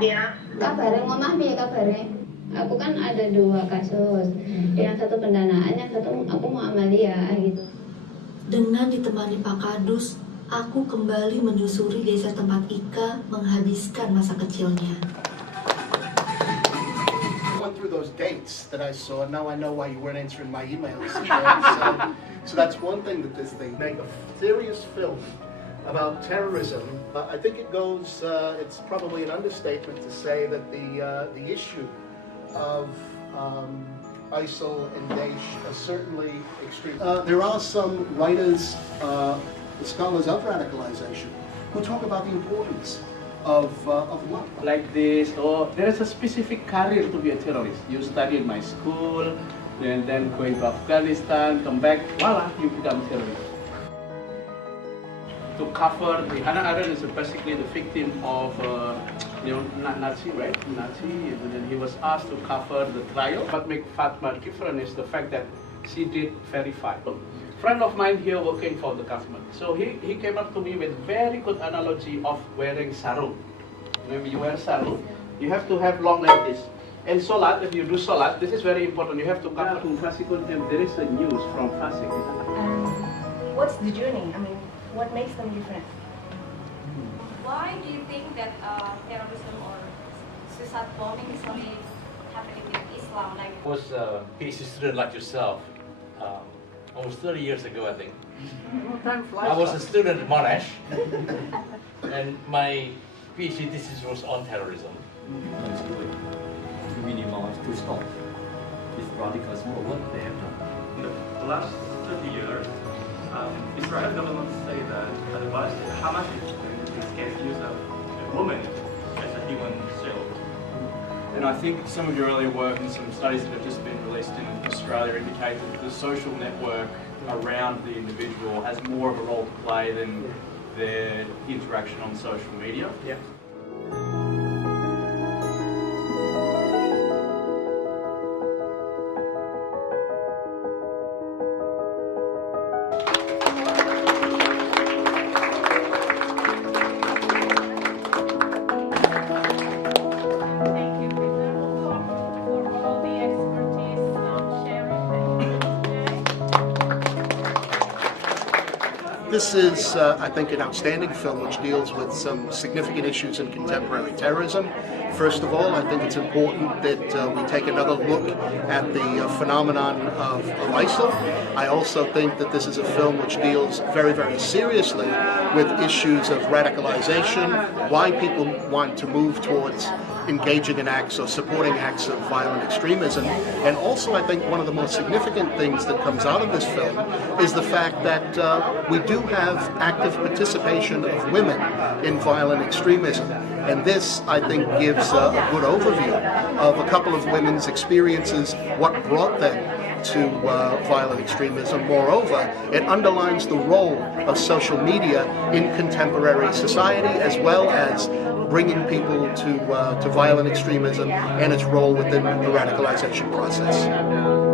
Iya. Kabare ngomah piye kabare? Aku kan ada 2 kasus. Yang satu pendanaan, yang satu aku mau amalia gitu. Dengan ditemani Pak Kadus, aku kembali menyusuri desa tempat Ika menghabiskan masa kecilnya. Those dates that I saw. Now I know why you weren't answering my emails. So that's one thing that this thing make a serious film about terrorism. I think it goes. It's probably an understatement to say that the issue of ISIL and Daesh is certainly extreme. There are some writers, scholars of radicalization, who talk about the importance of what? Like this, or there is a specific career to be a terrorist. You study in my school, and then going to Afghanistan, come back, voila, you become a terrorist. To cover the Hannah Arendt is basically the victim of Nazi, right? Nazi, and then he was asked to cover the trial. What makes Fatma different is the fact that she did verify. Friend of mine here working for the government. So he came up to me with very good analogy of wearing sarung. When you wear sarung, you have to have long like this. And Salat, if you do Salat, this is very important. You have to cover. There is a news from Fasik. What's the journey? I mean, what makes them different? Why do you think that terrorism or suicide bombing is only happening in Islam? Like, I was a PhD student like yourself. Almost 30 years ago, I think. I was a student at Monash, and my PhD thesis was on terrorism. Let's do it to minimize, to stop this radicalism or what they have done. In the last 30 years, Israel government say that Hamas is against use of a woman as a human shield. And I think some of your earlier work and some studies that have just been released in Australia indicate that the social network around the individual has more of a role to play than their interaction on social media. Yeah. This is, I think, an outstanding film which deals with some significant issues in contemporary terrorism. First of all, I think it's important that we take another look at the phenomenon of ISIL. I also think that this is a film which deals very, very seriously with issues of radicalization, why people want to move towards engaging in acts or supporting acts of violent extremism. And also, I think one of the most significant things that comes out of this film is the fact that we do have active participation of women in violent extremism. And this, I think, gives a good overview of a couple of women's experiences, what brought them to violent extremism. Moreover, it underlines the role of social media in contemporary society, as well as bringing people to violent extremism and its role within the radicalization process.